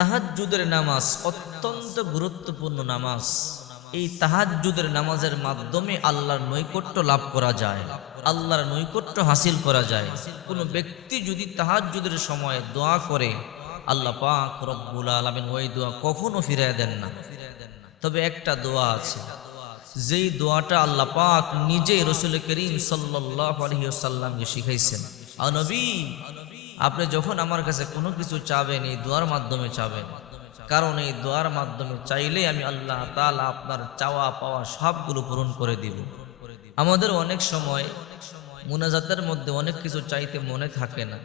তাহাজ্জুদের নামাজ অত্যন্ত গুরুত্বপূর্ণ নামাজ। এই তাহাজ্জুদের নামাজের মাধ্যমে আল্লাহর নৈকট্য লাভ করা যায়, আল্লাহর নৈকট্য হাসিল করা যায়। কোনো ব্যক্তি যদি তাহাজ্জুদের সময় দোয়া করে, আল্লাহ পাক রব্বুল আলামিন ওই দোয়া কখনো ফিরায় দেন না। তবে একটা দোয়া আছে, যেই দোয়াটা আল্লাহ পাক নিজেই রাসূল করিম সাল্লাল্লাহু আলাইহি ওয়াসাল্লামকে শিখাইছেন। নবী, আপনি যখন আমার কাছে কোনো কিছু চাবেন, এই দোয়ার মাধ্যমে চাবেন, কারণ এই দোয়ার মাধ্যমে চাইলে আমি আল্লাহ তাআলা আপনার চাওয়া পাওয়া সবগুলো পূরণ করে দিব। আমাদের অনেক সময় মুনাজাতের মধ্যে অনেক কিছু চাইতে মনে থাকে না,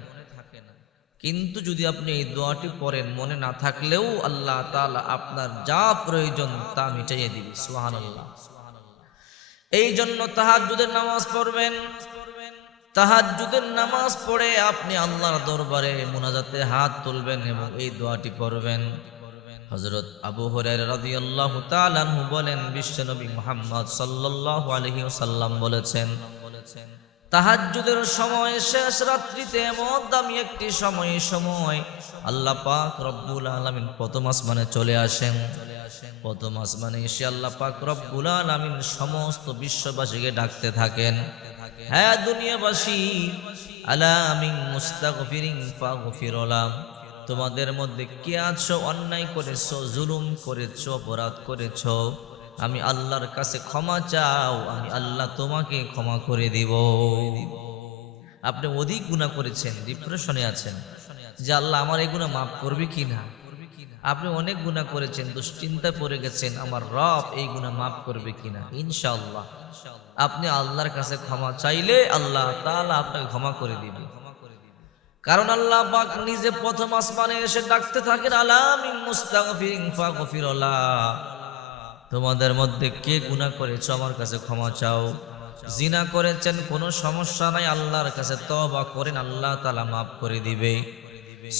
কিন্তু যদি আপনি এই দোয়াটি পড়েন, মনে না থাকলেও আল্লাহ তাআলা আপনার যা প্রয়োজন তা মিটাইয়ে দিবে। সুবহানাল্লাহ। এই জন্য তাহাজ্জুদের নামাজ পড়বেন। তাহাজ্জুদের নামাজ পড়ে আপনি আল্লাহর দরবারে মুনাজাতে হাত তুলবেন এবং এই দোয়াটি পড়বেন। হযরত আবু হুরায়রা রাদিয়াল্লাহু তাআলা আনহু বলেন, বিশ্বনবী মুহাম্মদ সাল্লাল্লাহু আলাইহি ওয়াসাল্লাম বলেছেন, তাহাজ্জুদের সময়, শেষ রাত্রিতে এমন দামি একটি সময় আল্লাহ পাক রব্বুল আলামিন প্রথম আসমানে চলে আসেন। প্রথম আসমানে এসে আল্লাহ পাক রব্বুল আলামিন সমস্ত বিশ্ববাসীকে ডাকতে থাকেন, হ্যাঁ দুনিয়াবাসী, আলা মিন মুস্তাগফিরিন ফাগফির লাম, তোমাদের মধ্যে কে আছো অন্যায় করেছো, জুলুম করেছো, অপরাধ করেছো, আমি আল্লাহর কাছে ক্ষমা চাও, আমি আল্লাহ তোমাকে ক্ষমা করে দিব। আপনি অধিক গুনাহ করেছেন, ডিপ্রেশনে আছেন যে আল্লাহ আমার এই গুনাহ মাফ করবে কিনা। আপনি অনেক গুনাহ করেছেন, দুশ্চিন্তায় পড়ে গেছেন, আমার রব এই গুনাহ মাফ করবে কিনা। ইনশাআল্লাহ আপনি আল্লাহর কাছে ক্ষমা চাইলে আল্লাহ তাআলা আপনাকে ক্ষমা করে দিবে। কারণ আল্লাহ পাক নিজে প্রথম আসমানে এসে ডাকতে থাকেন, আলা মিন মুস্তাগফিরিন ফাগফির লাহ, তোমাদের মধ্যে কে গুনাহ করেছো আমার কাছে ক্ষমা চাও। জিনা করেছেন, কোনো সমস্যা নাই, আল্লাহর কাছে তওবা করেন, আল্লাহ তাআলা মাফ করে দিবে।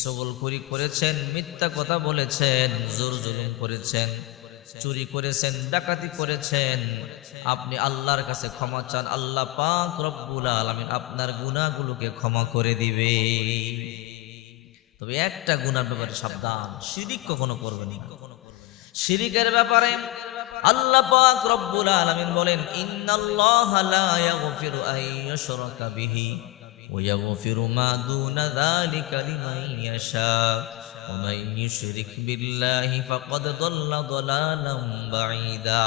চগলখুরি করেছেন, মিথ্যা কথা বলেছেন, জোর জুলুম করেছেন, চুরি করেছেন, ডাকাতি করেছেন, আপনি আল্লাহর কাছে ক্ষমা চান, আল্লাহ পাক রব্বুল আলামিন আপনার গুনাহগুলোকে ক্ষমা করে দিবে। তবে একটা গুনার ব্যাপারে সাবধান, শিরিক কখনো করবেন না। শিরিকের ব্যাপারে আল্লাহ পাক রব্বুল আলামিন বলেন, ইন্নাল্লাহা লা ইয়াগফিরু আন ইউশরাকা বিহি ওয়া ইয়াগফিরু মা দুনা যালিকা লিমান ইয়াশা ওয়া মান ইউশরিক বিল্লাহি ফাকাদ দাল্লা দালালাম বাঈদা।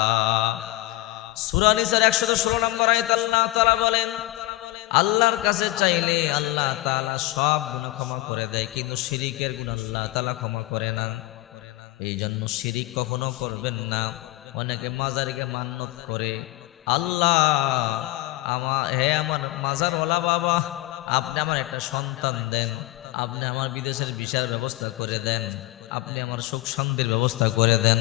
সূরা নিসার 116 নম্বর আয়াত আল্লাহ তাআলা বলেন, আল্লাহর কাছে চাইলে আল্লাহ তাআলা সব গুনাহ ক্ষমা করে দেয়, কিন্তু শিরিকের গুনাহ আল্লাহ তাআলা ক্ষমা করে না। এই জন্য শিরিক কখনো করবেন না। অনেকে মাজারিকে মান্নত করে, আল্লাহ আমার মাজারওয়ালা বাবা, আপনি আমার একটা সন্তান দেন, আপনি আমার বিদেশের ভিসার ব্যবস্থা করে দেন, আপনি আমার সুখ শান্তির ব্যবস্থা করে দেন।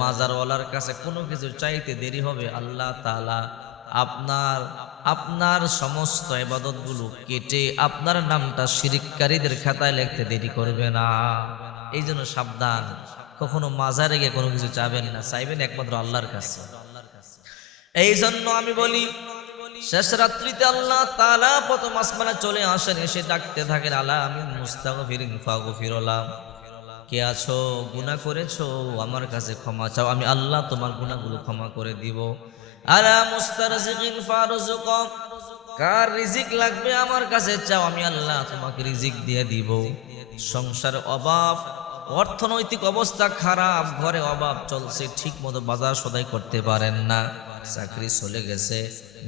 মাজারওয়ালার কাছে কোনো কিছু চাইতে দেরি হবে, আল্লাহ তাআলা আপনার সমস্ত ইবাদতগুলো কেটে আপনার নামটা শিরিককারীদের খাতায় লিখতে দেরি করবে না। এই জন্য সাবধান, কখনো মাজারে গিয়ে কোনো কিছু চাবেন না, চাইবেন একমাত্র আল্লাহর কাছে। এই জন্য আমি বলি, শেষ রাত্রিতে আল্লাহ তাআলা প্রথম আসমানে চলে আসেন, এসে ডাকতে থাকেন, আলা মিন মুস্তাগফিরিন ফাগফির লাহ, কে আছো গুনাহ করেছো আমার কাছে ক্ষমা চাও, আমি আল্লাহ তোমার গুনাহগুলো ক্ষমা করে দিব। আলা মুস্তারজিকিন ফারজুক, কার রিজিক লাগবে আমার কাছে চাও, আমি আল্লাহ তোমাকে রিজিক দিয়ে দিব। সংসার অভাব, অর্থনৈতিক অবস্থা খারাপ, ঘরে অভাব চলছে, ঠিক মতো বাজার সদাই করতে পারেন না, চাকরি চলে গেছে,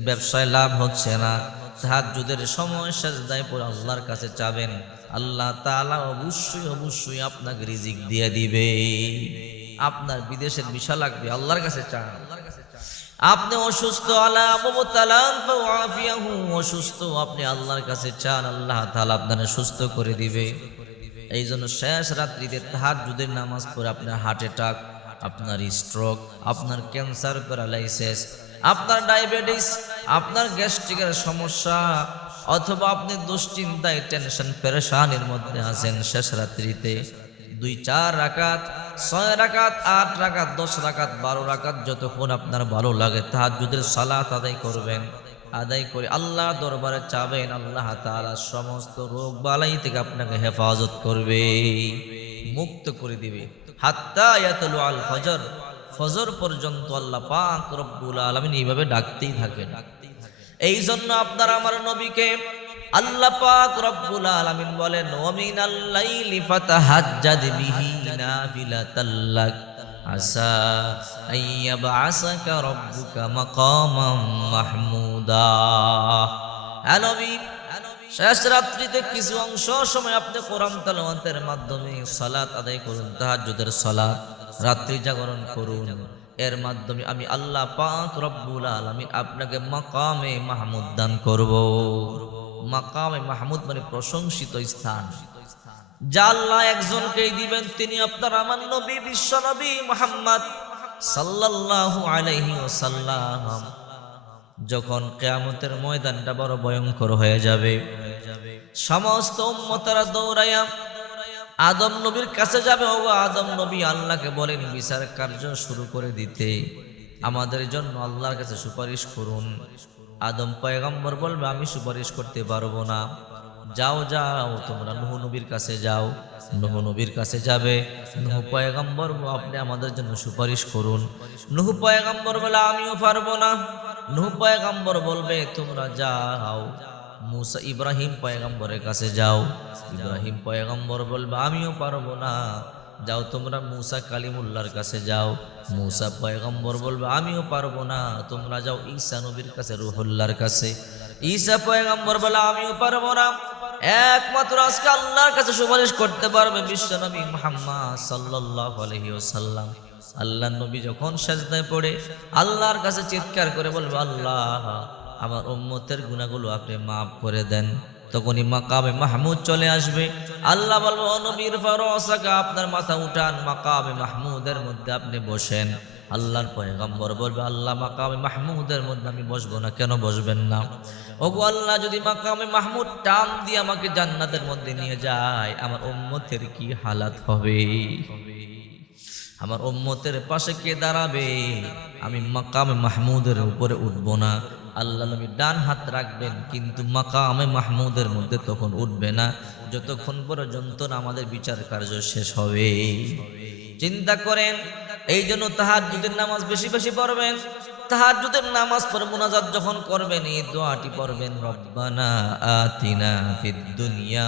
ব্যবসায় লাভ হচ্ছে না, তাহাজ্জুদের সময় সাজদায় পড়ে আল্লাহর কাছে চাবেন, আল্লাহ তাআলা অবশ্যই আপনাকে রিজিক দিয়ে দিবে। আপনার বিদেশের ভিসা লাগবে, আল্লাহর কাছে চান। আপনি অসুস্থ, আলা মুবতালান ফাআফিয়াহু, অসুস্থ, আপনি আল্লাহর কাছে চান, আল্লাহ তাআলা আপনাকে সুস্থ করে দিবে। এই জন্য শেষ রাত্রিতে তাহাজ্জুদের নামাজ পড়ে আপনার হার্ট অ্যাটাক, আপনার স্ট্রোক, আপনার ক্যান্সার, প্যারালাইসিস, আপনার ডায়াবেটিস, আপনার গ্যাস্ট্রিকের সমস্যা, অথবা আপনি দুশ্চিন্তায় টেনশন পেরেশানির মধ্যে আছেন, শেষ রাত্রিতে 2-4 রাকাত, 6 রাকাত, 8 রাকাত, 10 রাকাত, 12 রাকাত, যতক্ষণ আপনার ভালো লাগে তাহাজ্জুদের সালাত আদায় করবেন। আদায় করে আল্লাহ দরবারে চাবেন, আল্লাহ তাআলা সমস্ত রোগ বালাই থেকে আপনাকে হেফাজত করবে। মুক্ত করে দিবে। হাত্তা ইয়াতলু আল ফজর, ফজর পর্যন্ত আল্লাহ পাক রব্বুল আলামিন এইভাবে ডাকতেই থাকেন। এই জন্য আপনার আমার নবীকে আল্লাহ পাক রব্বুল আলামিন বলেন, ওয়া মিনাল লাইলি ফাতাহাজ্জাদ বিহি নাফিলাতাল লাক আসা আইয়াবআসাকা রাব্বুকা মাকামান মাহমুদা। হে নবী, শেষ রাত্রিতে কিছু অংশ সময় আপনি কোরআন তেলাওয়াতের মাধ্যমে সালাত আদায় করুন, তাহাজ্জুদের সালাত, রাত্রি জাগরণ করুন। এর মাধ্যমে আমি আল্লাহ পাক রব্বুল আলামিন আপনাকে মাকামে মাহমুদ দান করব। মাকামে মাহমুদ মানে প্রশংসিত স্থান, যা আল্লাহ একজনকেই দিবেন, তিনি আপনার আমার নবী বিশ্ব নবী মুহাম্মদ সাল্লাল্লাহু আলাইহি ওয়াসাল্লাম। যখন কিয়ামতের ময়দানটা বড় ভয়ঙ্কর হয়ে যাবে, সমস্ত উম্মতেরা দৌড়াইয়া আদম নবীর কাছে যাবে। ও আদম নবী, আল্লাহকে বলেন বিচার কার্য শুরু করে দিতে, আমাদের জন্য আল্লাহর কাছে সুপারিশ করুন। আদম পয়গম্বর বলবে, আমি সুপারিশ করতে পারবো না। যাও যাও, তোমরা নূহ নবীর কাছে যাও। নূহ নবীর কাছে যাবে, নূহ পয়গম্বর, আপনি আমাদের জন্য সুপারিশ করুন। নূহ পয়গম্বর বলে, আমিও পারবো না। নূহ পয়গম্বর বলবে, তোমরা যাও মুসা ইব্রাহিম পয়গম্বরের কাছে যাও। ইব্রাহিম পয়গম্বর বলবে, আমিও পারবো না। যাও তোমরা মুসা কালিমুল্লাহর কাছে যাও। মুসা পয়গম্বর বলবে, আমিও পারবো না। তোমরা যাও ঈসা নবীর কাছে, রুহুল্লাহর কাছে। ঈসা পয়গম্বর বলে, আমিও পারবো না। একমাত্র আজকে আল্লাহর কাছে সুপারিশ করতে পারবে বিশ্ব নবী মুহাম্মদ সাল্লাল্লাহু আলাইহি ওয়াসাল্লাম। আল্লাহর নবী যখন সাজদায় পড়ে আল্লাহর কাছে চিৎকার করে বলবে, আল্লাহ, আমার উম্মতের গুনাহগুলো আপনি মাফ করে দেন। তখনই মাকামে মাহমুদ চলে আসবে। আল্লাহ বলবে, ও নবীর ফারাসাকা, আপনার মাথা উঠান, মাকামে মাহমুদের মধ্যে আপনি বসেন। আল্লাহর পয়গম্বর বলবে, আল্লাহ, মাকামে মাহমুদের মধ্যে আমি বসবো না। কেন বসবেন না? ওগো আল্লাহ, যদি মাকামে মাহমুদ টান দিয়ে আমাকে জান্নাতের মধ্যে নিয়ে যায়, আমার উম্মতের কি হালাত হবে? আমার উম্মতের পাশে কে দাঁড়াবে? আমি মাকামে মাহমুদের উপরে উঠবো না। আল্লাহ নবী ডান হাত রাখবেন, কিন্তু মাকামে মাহমুদের মধ্যে তখন উঠবে না, যতক্ষণ পর্যন্ত না আমাদের বিচার কার্য শেষ হবে। চিন্তা করেন, এই জন্য তাহাজ্জুদের নামাজ বেশি বেশি পড়বেন। তাহাজ্জুদের নামাজ পড়ে মুনাজাত যখন করবেন, এই দোয়াটি পড়বেন, রব্বানা আতিনা ফিদ দুনিয়া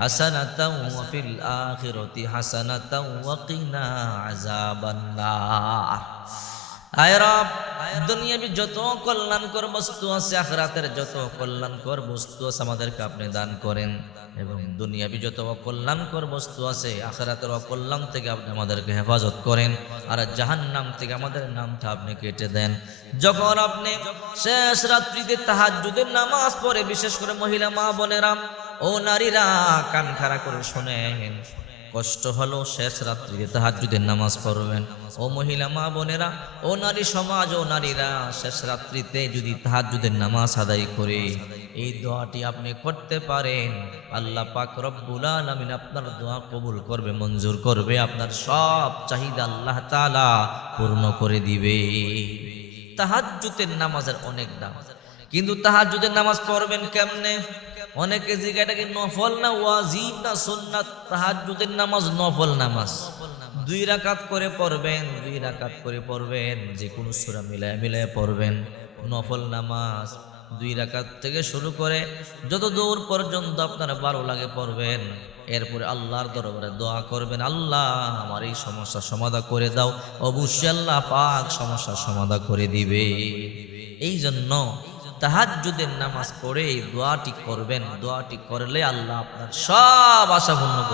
হাসানাতাও ওয়া ফিল আখিরাতি হাসানাতাও ওয়া কিনা আযাবান্নার। আয় রব, দুনিয়াবি যত কল্যাণকর বস্তু আছে, আখিরাতের যত কল্যাণকর বস্তু আছে, আমাদেরকে আপনি দান করেন। এবং দুনিয়াবি যত অকল্যাণকর বস্তু আছে, আখিরাতের অকল্যাণ থেকে আপনি আমাদেরকে হেফাজত করেন। আর জাহান্নাম থেকে আমাদের নামটা আপনি কেটে দেন। যখন আপনি শেষ রাত্রিতে তাহাজ্জুদের নামাজ পড়ে, বিশেষ করে মহিলা মা বোনেরা ও নারীরা কান খাড়া করে শোনেন, কষ্ট হলো শেষ রাত্রিতে তাহাজ্জুদের নামাজ পড়বেন। ও মহিলা মা বোনেরা, ও নারী সমাজ, ও নারীরা, শেষ রাত্রিতে যদি তাহাজ্জুদের নামাজ আদায় করে এই দোয়াটি আপনি করতে পারেন, আল্লাহ পাক রব্বুল আলামিন আপনার দোয়া কবুল করবে, মঞ্জুর করবে, আপনার সব চাহিদা আল্লাহ তাআলা পূর্ণ করে দিবে। তাহাজ্জুদের নামাজের অনেক দাম, কিন্তু তাহাজ্জুদের নামাজ পড়বেন কেমনে? অনেকে জিজ্ঞাসা, এটা কি নফল না ওয়াজিব না সুন্নাত? তাহাজ্জুদের নামাজ নফল নামাজ, 2 রাকাত করে পড়বেন, 2 রাকাত করে পড়বেন, যে কোনো সূরা মিলায় মিলায় পড়বেন। নফল নামাজ 2 রাকাত থেকে শুরু করে যত দূর পর্যন্ত আপনার ভালো লাগে পড়বেন। এরপরে আল্লাহর দরবারে দোয়া করবেন, আল্লাহ, আমার এই সমস্যার সমাধান করে দাও। অবশ্যই আল্লাহ পাক সমস্যার সমাধান করে দিবে। এই জন্য তাহাজ্জুদের নামাজ পড়ে এই দোয়াটি করবেন। দোয়াটি করলে আল্লাহ আপনার সব আশা পূর্ণ করবেন।